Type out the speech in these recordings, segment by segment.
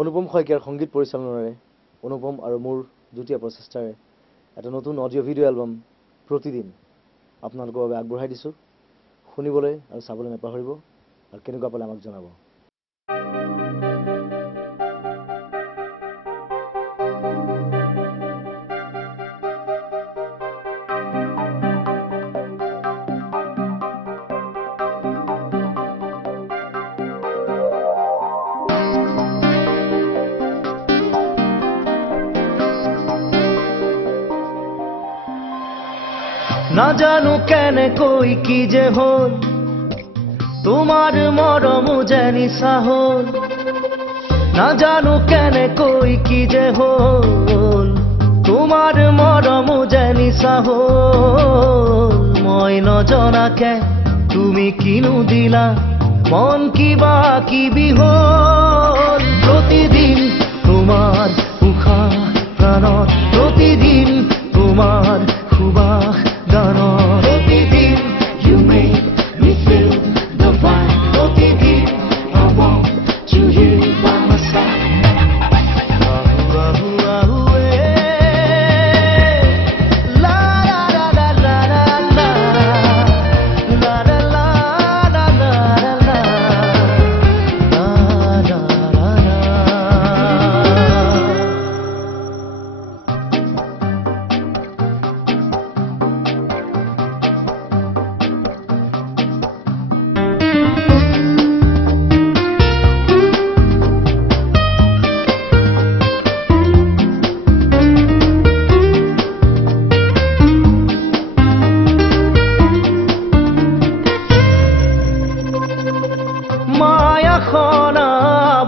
অনুপম শইকীয়াৰ সংগীত পৰিচালনাৰে অনুপম আৰু মোৰ যুটীয়া প্ৰচেষ্টাৰে এটা নতুন অডিঅ' ভিডিঅ' এলবাম প্ৰতিদিন আপোনালোকৰ বাবে আগবঢ়াই দিছোঁ। শুনিবলৈ আৰু চাবলৈ নাপাহৰিব আৰু কেনেকুৱা পালে আমাক জনাব। না জানো কেনেকৈ কি যে হল তোমার মরম যে নিশা হল না জানো কেনেকৈ কি যে হল তোমার মরম যে নিশা হল মই নজনাকে তুমি কিনো দিলা মন কিবা কিবি হল প্রতিদিন তোমার উশাহ প্রাণত প্রতিদিন তোমার সুবাস গানত প্রতিদিন you make me feel the vibe প্রতিদিন I want you here by my side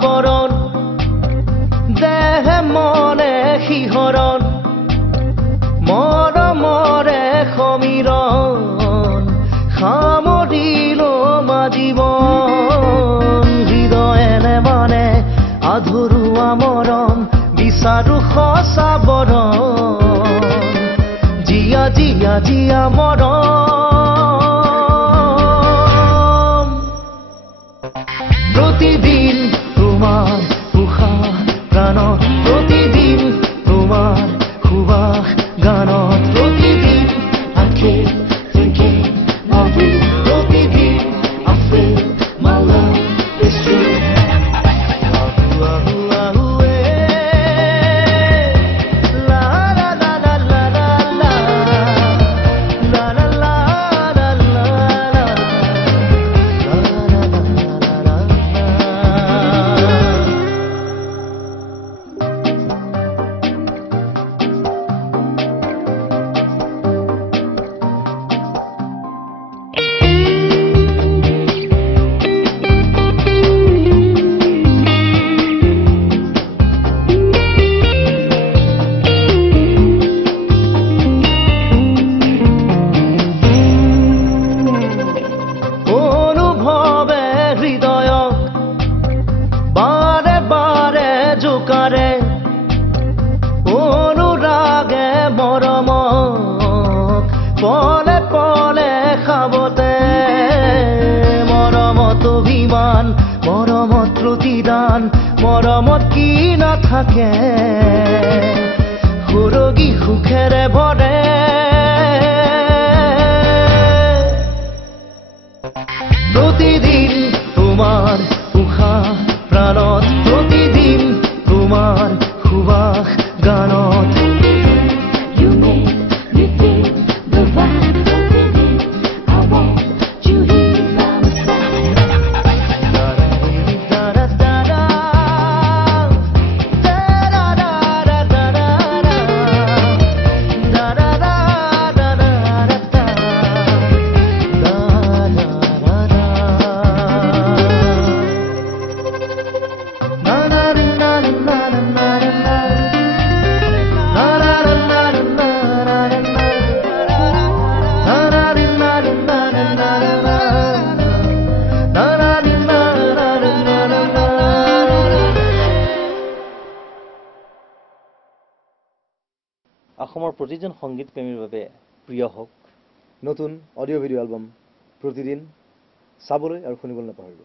বরণ দেহে মনে শিহরণ মৰমৰে সমীৰণ সামৰিল মা জীৱন হৃদয়েনে মানে আধৰুৱা মৰম বিচাৰো সঁচা বৰণ জিয়া জিয়া জিয়া মৰম প্রতিদিন তোমার উশাহ প্রাণত প্রতিদিন তোমার সুবাস গানত প্রতিদিন I keep thinking of you প্রতিদিন I feel my love is true অনুরাগে মৰমক পলে পলে খাবতে মৰমত অভিমান মৰমত প্ৰতিদান মৰমত কি নাথাকে সুৰগী সুখেৰে ভৰে প্ৰতিদিন তোমাৰ উশাহ প্ৰাণত প্ৰতিদিন তোমাৰ সুবাস গানত You make me feel the vibe Pratidin I want you here by my side অসমৰ প্ৰতিজন সংগীত প্ৰেমীৰ বাবে প্ৰিয় হওক নতুন অডিঅ' ভিডিঅ' এলবাম প্ৰতিদিন চাবলৈ আৰু শুনিবলৈ নাপাহৰিব।